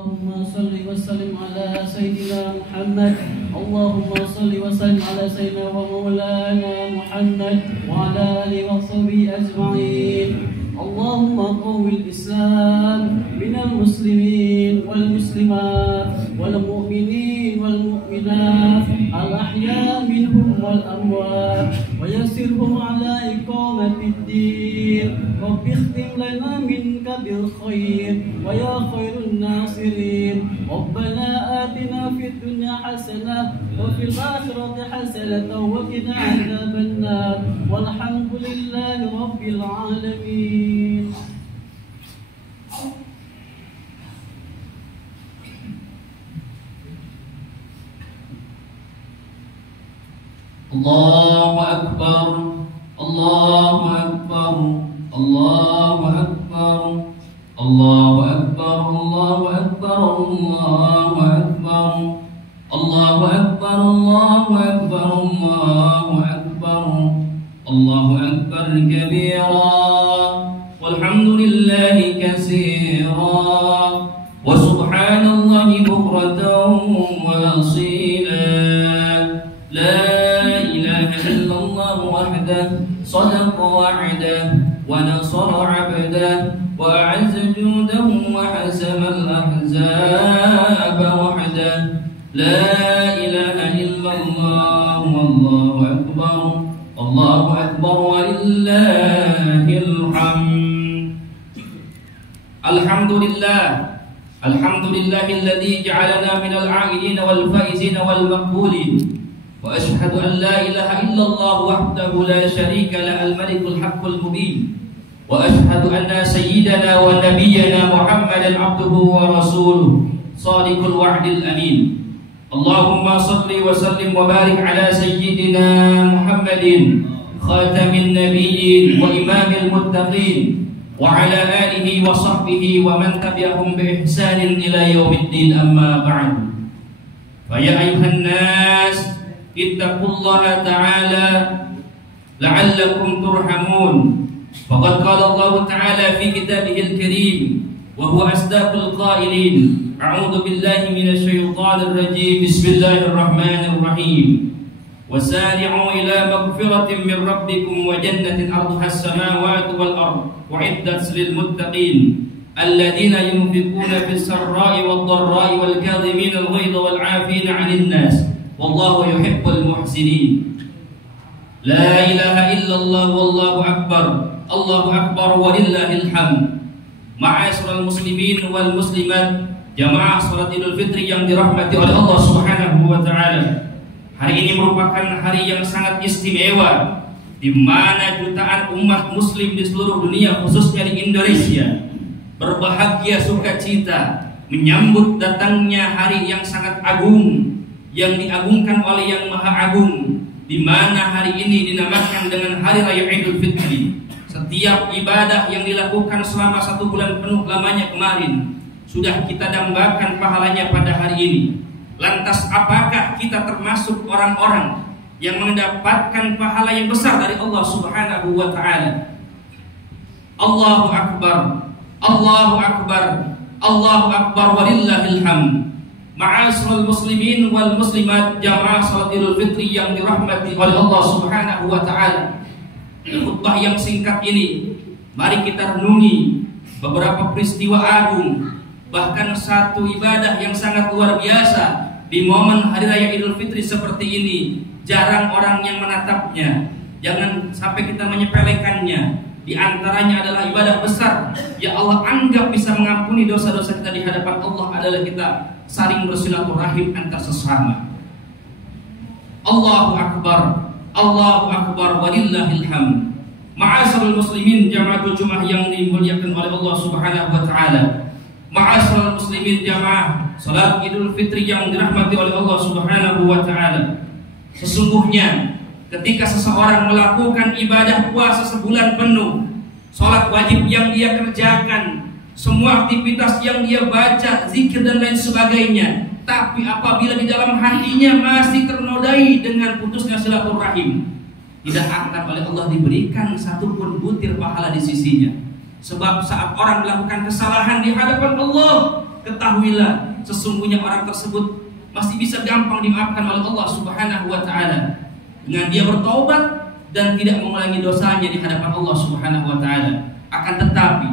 اللهم صل وسلم على سيدنا محمد. اللهم صل وسلم على سيدنا ومولانا محمد وعلى آله وصحبه أجمعين. اللهم قوي الإسلام من المسلمين والمسلمات والمؤمنين والمؤمنات الأحياء منهم والأموات ويسرهم على إقامة الدين. رب اختم لنا منك بالخير ويا خير الناصرين. ربنا آتنا في الدنيا حسنة وفي الآخرة حسنة وقنا عذاب النار والحمد لله رب العالمين. الله أكبر الله أكبر الله أكبر الله أكبر الله أكبر الله أكبر الله أكبر الله أكبر الله أكبر الله أكبر كبيرا والحمد لله كثيرا وسبحان الله بكرة وأصيلا. لا إله إلا الله وحده صدق وعده ونصر عبده وأعز جوده وحزم الأحزاب وحده. لا إله إلا الله والله أكبر الله أكبر ولله الحمد. الحمد لله الحمد لله الذي جعلنا من العائلين والفائزين والمقبولين. وأشهد أن لا إله إلا الله وحده لا شريك له الملك الحق المبين. وأشهد أن سيدنا ونبينا محمدا عبده ورسوله صادق الوعد الأمين. اللهم صل وسلم وبارك على سيدنا محمد خاتم النبيين وإمام المتقين وعلى آله وصحبه ومن تبعهم بإحسان إلى يوم الدين. أما بعد فيا أيها الناس اتقوا الله تعالى لعلكم ترحمون. فقد قال الله تعالى في كتابه الكريم وهو أصدق القائلين: أعوذ بالله من الشيطان الرجيم. بسم الله الرحمن الرحيم. وسارعوا إلى مغفرة من ربكم وجنة أرضها السماوات والأرض وعدت للمتقين الذين ينفقون في السراء والضراء والكاظمين الغيظ والعافين عن الناس والله يحب المحسنين. لا إله إلا الله والله أكبر الله أكبر ولله الحمد. Ma'asyiral muslimin wal muslimat, jamaah salat Idul Fitri yang dirahmati oleh Allah Subhanahu wa taala. Hari ini merupakan hari yang sangat istimewa di mana jutaan umat muslim di seluruh dunia khususnya di Indonesia berbahagia sukacita menyambut datangnya hari yang sangat agung yang diagungkan oleh Yang Maha Agung, di mana hari ini dinamakan dengan Hari Raya Idul Fitri. Setiap ibadah yang dilakukan selama 1 bulan penuh lamanya kemarin sudah kita dambakan pahalanya pada hari ini. Lantas apakah kita termasuk orang-orang yang mendapatkan pahala yang besar dari Allah Subhanahu wa taala? Allahu Akbar Allahu Akbar Allahu Akbar walillahil hamd. Ma'asyiral muslimin wal muslimat, jamaah salat Idul Fitri yang dirahmati oleh Allah Subhanahu wa taala. Di khutbah yang singkat ini, mari kita renungi beberapa peristiwa agung, bahkan satu ibadah yang sangat luar biasa di momen Hari Raya Idul Fitri seperti ini. Jarang orang yang menatapnya. Jangan sampai kita menyepelekannya. Di antaranya adalah ibadah besar ya Allah anggap bisa mengampuni dosa-dosa kita di hadapan Allah adalah kita saling bersilaturahim antar sesama. Allahu Akbar Allahu Akbar walillahil hamd. Ma'asyiral muslimin jamaatul Jumat yang dimuliakan oleh Allah Subhanahu wa taala. Ma'asyiral muslimin jamaah salat Idul Fitri yang dirahmati oleh Allah Subhanahu wa taala. Sesungguhnya ketika seseorang melakukan ibadah puasa sebulan penuh, salat wajib yang dia kerjakan, semua aktivitas yang dia baca, zikir dan lain sebagainya, tapi apabila di dalam hatinya masih ternodai dengan putusnya silaturahim, tidak akan oleh Allah diberikan satupun butir pahala di sisinya. Sebab saat orang melakukan kesalahan di hadapan Allah, ketahuilah sesungguhnya orang tersebut masih bisa gampang dimaafkan oleh Allah Subhanahu wa taala dengan dia bertaubat dan tidak mengulangi dosanya di hadapan Allah Subhanahu wa taala. Akan tetapi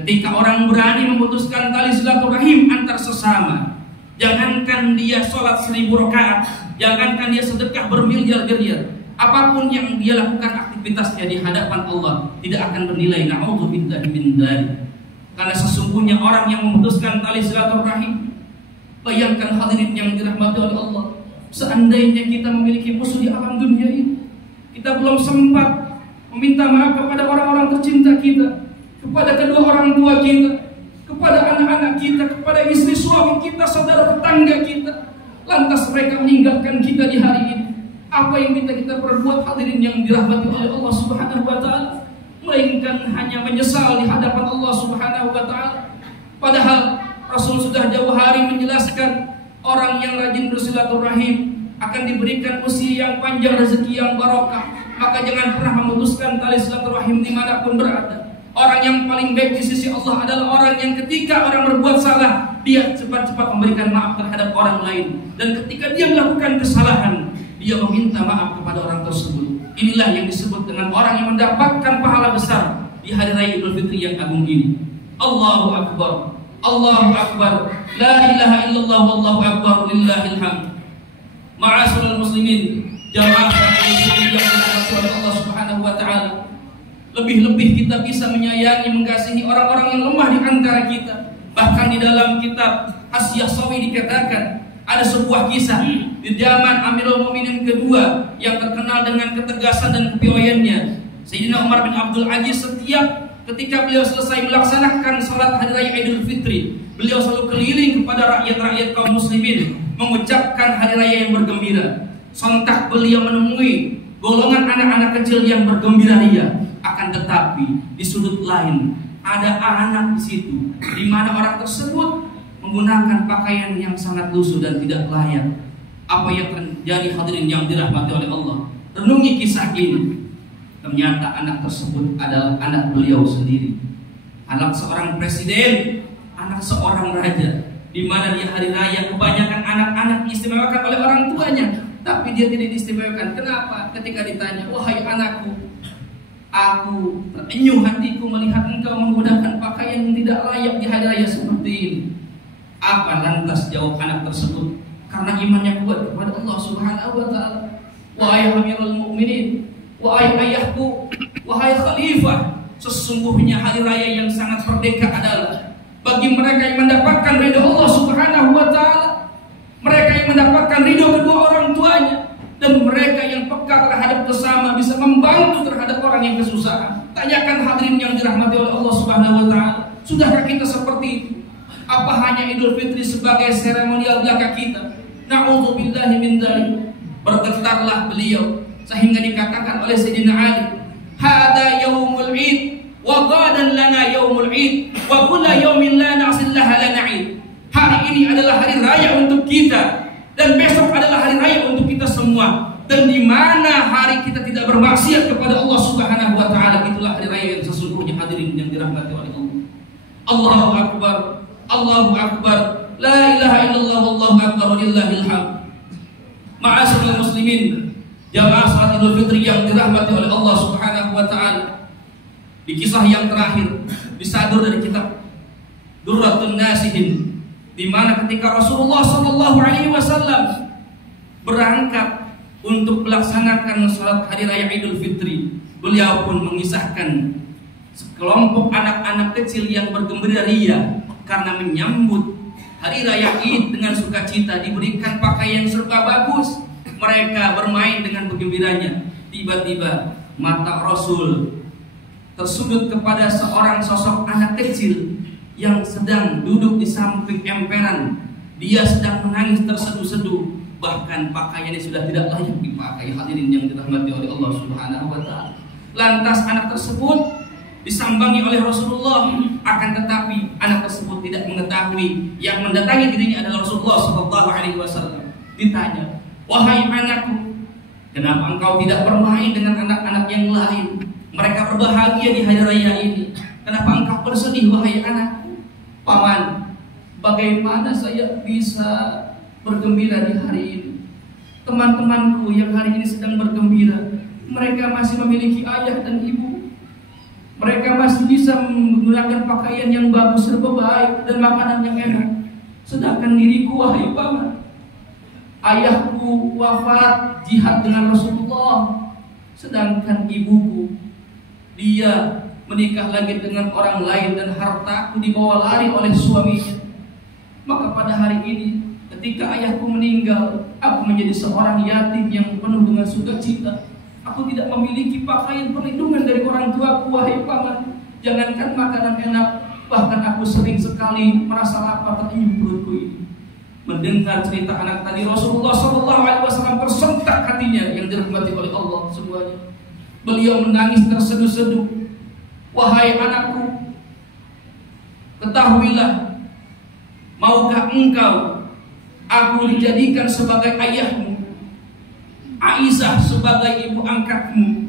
ketika orang berani memutuskan tali silaturahim antar sesama, jangankan dia sholat 1000 rakaat, jangankan dia sedekah bermiliar-miliar, apapun yang dia lakukan aktivitasnya di hadapan Allah tidak akan bernilai. Na'udzubillahi min dzalik. Karena sesungguhnya orang yang memutuskan tali silaturahim, bayangkan hadirin yang dirahmati oleh Allah, seandainya kita memiliki musuh di alam dunia ini, kita belum sempat meminta maaf kepada orang-orang tercinta kita, kepada kedua orang tua kita, kepada anak-anak kita, kepada istri suami kita, saudara tetangga kita, lantas mereka meninggalkan kita di hari ini. Apa yang kita perbuat hadirin yang dirahmati oleh Allah Subhanahu wa taala? Melainkan hanya menyesal di hadapan Allah Subhanahu wa taala. Padahal Rasul sudah jauh hari menjelaskan orang yang rajin bersilaturahim akan diberikan usia yang panjang, rezeki yang barokah. Maka jangan pernah memutuskan tali silaturahim dimanapun berada. Orang yang paling baik di sisi Allah adalah orang yang ketika orang berbuat salah, dia cepat-cepat memberikan maaf terhadap orang lain. Dan ketika dia melakukan kesalahan, dia meminta maaf kepada orang tersebut. Inilah yang disebut dengan orang yang mendapatkan pahala besar di hari raya Idul Fitri yang agung ini. Allahu Akbar, Allahu Akbar, la ilaha illallah, wallahu akbar, lillahil hamd. Ma'asyiral muslimin, jamaah yang dirahmati oleh Allah Subhanahu wa taala, lebih-lebih kita bisa menyayangi, mengasihi orang-orang yang lemah di antara kita. Bahkan di dalam kitab Hasyiah Sawi dikatakan ada sebuah kisah di zaman Amirul Mukminin kedua yang terkenal dengan ketegasan dan kepiawaiannya. Sayyidina Umar bin Abdul Aziz, setiap ketika beliau selesai melaksanakan salat hari raya Idul Fitri, beliau selalu keliling kepada rakyat-rakyat kaum muslimin mengucapkan hari raya yang bergembira. Sontak beliau menemui golongan anak-anak kecil yang bergembira ria. Akan tetapi di sudut lain ada anak di situ, di mana orang tersebut menggunakan pakaian yang sangat lusuh dan tidak layak. Apa yang terjadi hadirin yang dirahmati oleh Allah? Renungi kisah ini. Ternyata anak tersebut adalah anak beliau sendiri, anak seorang presiden, anak seorang raja, di mana di hari raya kebanyakan anak-anak diistimewakan oleh orang tuanya, tapi dia tidak diistimewakan. Kenapa? Ketika ditanya, wahai anakku, aku terenyuh hatiku melihat engkau menggunakan pakaian yang tidak layak di hari raya seperti ini. Apa lantas jawab anak tersebut? Karena imannya kuat kepada Allah Subhanahu wa taala. Wahai Amirul Mukminin, wahai ayahku, wahai khalifah, sesungguhnya hari raya yang sangat merdeka adalah bagi mereka yang mendapatkan ridho Allah Subhanahu wa taala, mereka yang mendapatkan ridho kedua orang tuanya, dan mereka yang peka terhadap sesama, bisa membantu terhadap orang yang kesusahan. Tanyakan hadirin yang dirahmati oleh Allah Subhanahu wa taala, sudahkah kita seperti itu? Apa hanya Idul Fitri sebagai seremonial belaka kita? Na'udzubillahi min dzalik. Bergetarlah beliau sehingga dikatakan oleh Sayyidina Ali, hada yaumul id wa ghadan lana yaumul id wa kullu yaumin la na'sillaha lana id. Hari ini adalah hari raya untuk kita dan besok adalah hari raya untuk kita semua. Dan di mana hari kita tidak bermaksiat kepada Allah Subhanahu wa taala, itulah hari raya yang sesungguhnya hadirin yang dirahmati oleh Allah. Allahu Akbar, Allahu Akbar, la ilaha illallah, wallahu akbar, lillahil hamd. Ma'asyiral muslimin, jamaah salat Idul Fitri yang dirahmati oleh Allah Subhanahu wa taala. Di kisah yang terakhir disadur dari kitab Durratun Nasihin, di mana ketika Rasulullah sallallahu alaihi wasallam berangkat untuk melaksanakan salat hari raya Idul Fitri, beliau pun mengisahkan sekelompok anak-anak kecil yang bergembira ria karena menyambut hari raya Id dengan sukacita, diberikan pakaian serba bagus. Mereka bermain dengan bergembiranya. Tiba-tiba mata Rasul tersudut kepada seorang sosok anak kecil yang sedang duduk di samping emperan. Dia sedang menangis terseduh-seduh, bahkan pakaiannya sudah tidak layak dipakai. Hadirin yang dirahmati oleh Allah Subhanahu wa taala. Lantas anak tersebut disambangi oleh Rasulullah, akan tetapi anak tersebut tidak mengetahui yang mendatangi dirinya adalah Rasulullah sallallahu alaihi wasallam. Ditanya, wahai anakku, kenapa engkau tidak bermain dengan anak-anak yang lain? Mereka berbahagia di hari raya ini. Kenapa engkau bersedih, wahai anakku? Paman, Bagaimana saya bisa bergembira di hari ini? Teman-temanku yang hari ini sedang bergembira, mereka masih memiliki ayah dan ibu. Mereka masih bisa menggunakan pakaian yang bagus, serba baik, dan makanan yang enak. Sedangkan diriku, wahai paman, ayahku wafat jihad dengan Rasulullah. Sedangkan ibuku, dia menikah lagi dengan orang lain dan hartaku dibawa lari oleh suaminya. Maka pada hari ini, ketika ayahku meninggal, aku menjadi seorang yatim yang penuh dengan sukacita. Aku tidak memiliki pakaian perlindungan dari orang tuaku, wahai paman. Jangankan makanan enak, bahkan aku sering sekali merasa lapar dan ingin perutku ini. Mendengar cerita anak tadi, Rasulullah SAW tersentak hatinya yang dirahmati oleh Allah semuanya. Beliau menangis terseduh-seduh. Wahai anakku, ketahuilah, maukah engkau aku dijadikan sebagai ayahmu, Aisyah sebagai ibu angkatmu,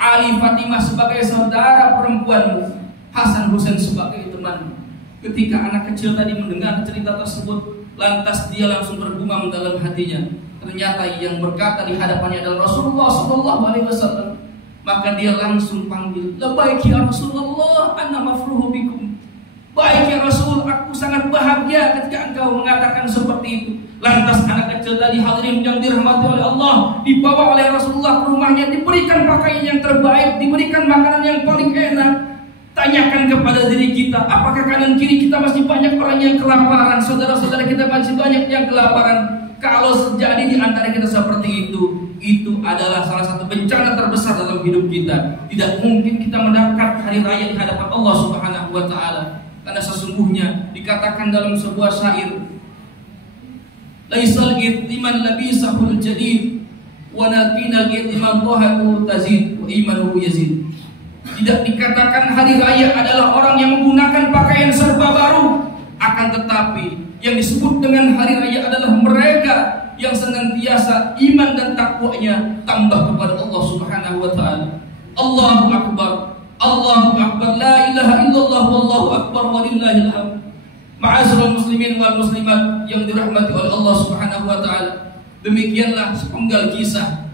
Ali Fatimah sebagai saudara perempuanmu, Hasan Husain sebagai temanmu. Ketika anak kecil tadi mendengar cerita tersebut, lantas dia langsung bergumam dalam hatinya. Ternyata yang berkata di hadapannya adalah Rasulullah SAW. Maka dia langsung panggil, "Labbaik ya Rasulullah, ana mafruhu bikum." Baik ya Rasul, aku sangat bahagia ketika engkau mengatakan seperti itu. Lantas anak kecil tadi, hadirin yang dirahmati oleh Allah, dibawa oleh Rasulullah ke rumahnya, diberikan pakaian yang terbaik, diberikan makanan yang paling enak. Tanyakan kepada diri kita, apakah kanan kiri kita masih banyak orang yang kelaparan? Saudara-saudara kita masih banyak yang kelaparan. Kalau terjadi di antara kita seperti itu adalah salah satu bencana terbesar dalam hidup kita. Tidak mungkin kita mendapat hari raya di hadapan Allah Subhanahu wa Ta'ala. Karena sesungguhnya dikatakan dalam sebuah syair, laisal ghitman labisahul jadid walakinal ghitman tahahu tazid wa imanuhu yazid. Tidak dikatakan hari raya adalah orang yang menggunakan pakaian serba baru, akan tetapi yang disebut dengan hari raya adalah mereka yang senantiasa iman dan takwanya tambah kepada Allah Subhanahu wa Ta'ala. Allahu Akbar, Allahu Akbar, la ilaha illallah, wallahu akbar, walillahil hamd. Ma'asyiral muslimin wal muslimat yang dirahmati oleh Allah Subhanahu wa Ta'ala. Demikianlah sepenggal kisah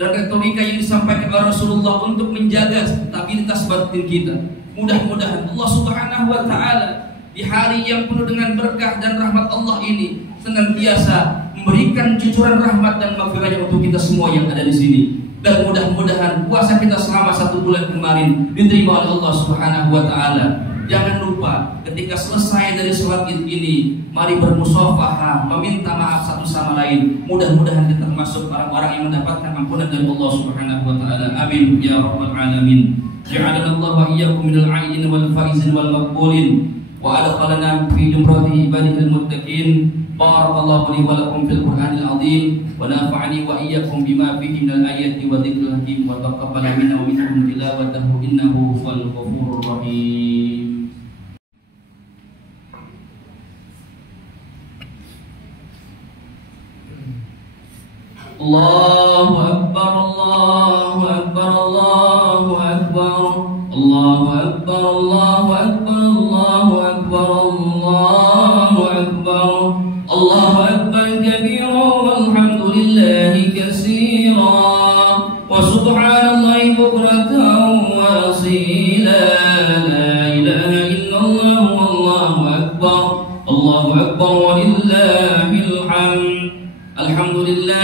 dan retorika yang disampaikan oleh Rasulullah untuk menjaga stabilitas batin kita. Mudah-mudahan Allah Subhanahu wa Ta'ala di hari yang penuh dengan berkah dan rahmat Allah ini senantiasa memberikan cucuran rahmat dan maghfirah untuk kita semua yang ada di sini. Dan mudah-mudahan puasa kita selama 1 bulan kemarin diterima oleh Allah Subhanahu wa Ta'ala. Jangan lupa ketika selesai dari sholat Id ini, mari bermusafahah, meminta maaf satu sama lain. Mudah-mudahan kita termasuk orang-orang yang mendapatkan ampunan dari Allah Subhanahu wa Ta'ala. Amin ya rabbal alamin. Ja'alana Allah wa iyyakum minal 'aidin wal faizin wal maqbulin wa adkhalana fi jumrati ibadihil muttaqin. Barakallahu li wa lakum fil Qur'anil 'azim wa nafa'ani wa iyyakum bima fihi minal ayati wa dzikril hakim wa taqabbal minna wa minkum tilawatahu innahu huwal ghafurur rahim. Allahu akbar, Allahu akbar, Allahu akbar, Allahu akbar, Allahu akbar, Allahu akbar, Allahu akbar, Allahu akbar kabira walhamdulillahi katsira wa subhanallahi bukratan wa asila. La ilaha illallah wallahu akbar, Allahu akbar walillahil hamd. Alhamdulillah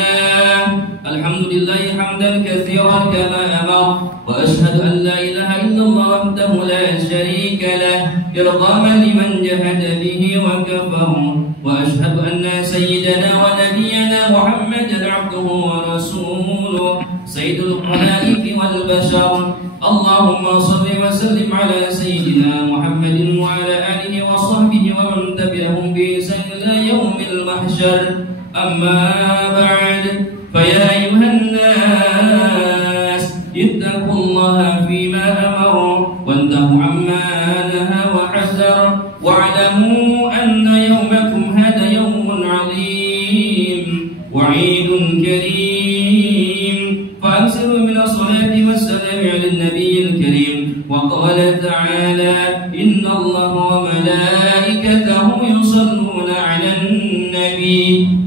hamdan katsiran kama amara wa ashhadu an la ilaha illallah wahdahu la syarika lah irghaman liman jahada bihi wa kafara wa ashhadu anna sayyidana wa nabiyyana Muhammadan abduhu wa rasuluh sayyidul khalaiqi wal bashar. Allahumma shalli wa sallim ala sayyidina Muhammadin wa ala alihi wa sahbihi wa man tabi'ahum bi ihsan ila yaumil mahsyar. أما بعد فيا أيها الناس اتقوا الله فيما أمر وانتهوا عما نهى وحذر واعلموا أن يومكم هذا يوم عظيم وعيد كريم فأكثروا من الصلاة والسلام على النبي الكريم. وقال تعالى إن الله وملائكته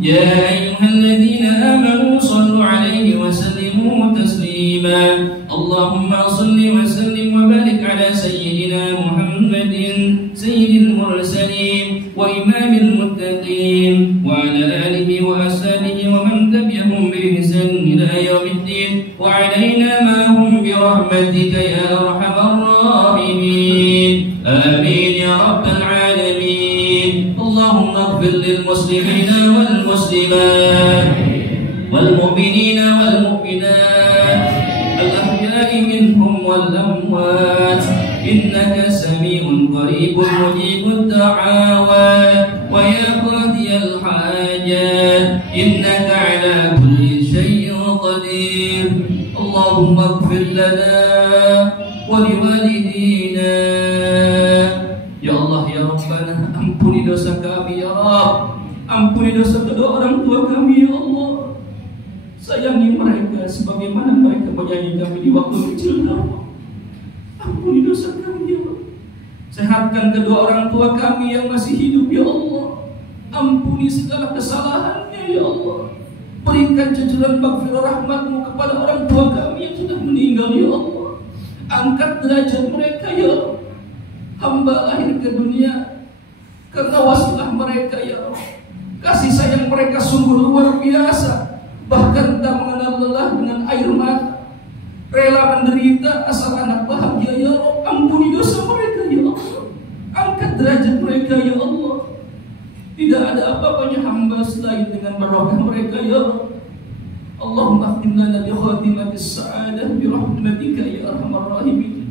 يا أيها الذين آمنوا صلوا عليه وسلموا تسليما اللهم صل وسلم وبارك على سيدنا محمد سيد المرسلين وإمام المتقين وعلى آله وأصحابه ومن تبعهم بإحسان إلى يوم الدين وعلينا معهم برحمتك يا أرحم الراحمين آمين يا رب العالمين اللهم اغفر للمسلمين والمسلمات والمؤمنين والمؤمنات الأحياء منهم والأموات إنك سميع قريب مجيب الدعوات ويا قاضي الحاجات إنك على كل شيء قدير اللهم اغفر لنا ولوالدينا ya Allah ya Rabbana ampuni dosa kami ya Rabb ampuni dosa kedua orang tua kami ya Allah sayangi mereka sebagaimana mereka menyayangi kami di waktu kecil kami ampuni dosa kami ya Allah sehatkan kedua orang tua kami yang masih hidup ya Allah ampuni segala kesalahannya ya Allah berikan cucuran maghfirah rahmatmu kepada orang tua kami yang sudah meninggal ya Allah angkat derajat mereka ya Allah hamba lahir ke dunia karena wasilah mereka ya Allah kasih sayang mereka sungguh luar biasa bahkan tak mengenal lelah dengan air mata rela menderita asal anak bahagia ya Allah ampuni dosa mereka ya Allah angkat derajat mereka ya Allah tidak ada apa-apanya hamba selain dengan barokah mereka ya Allah Allahumma akhtim lana bi khatimatis sa'adah bi rahmatika ya arhamar rahimin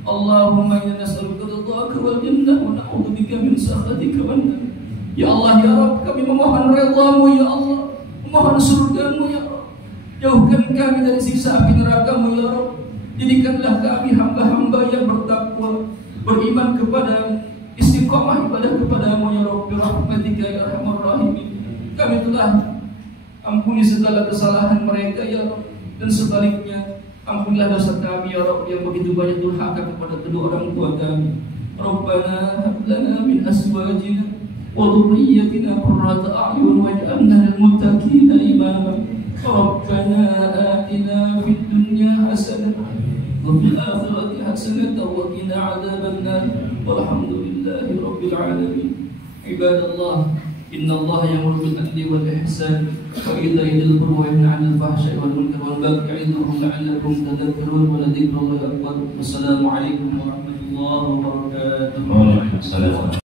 Allahumma inna nas'aluka ridhaka wal jannah wa na'udzubika min sakhatika wan nar ya Allah ya Rabb kami memohon redha-Mu ya Allah memohon surga-Mu ya Rabb jauhkan kami dari siksa api neraka-Mu ya Rabb jadikanlah kami hamba-hamba yang bertakwa beriman kepada-Mu istiqamah ibadah kepada-Mu ya Rabb bi rahmatika ya arhamar rahimin kami telah ampuni segala kesalahan mereka ya Rabb dan sebaliknya ampunilah dosa kami ya Rabb yang begitu banyak durhaka kepada kedua orang tua kami Rabbana hab lana min azwajina wa dhurriyyatina qurrata a'yun waj'alna lil muttaqina imama Rabbana atina fid dunya hasanah wa fil akhirati hasanah wa qina 'adzabannar walhamdulillahi rabbil alamin ibadallah innallaha ya'muru bil 'adli wal ihsan wa ita'i dzil qurba wa yanha 'anil fahsya'i wal munkari wal baghi ya'idukum la'allakum tadhakkarun wa la dzikrullahi akbar wassalamu alaikum warahmatullahi wabarakatuh.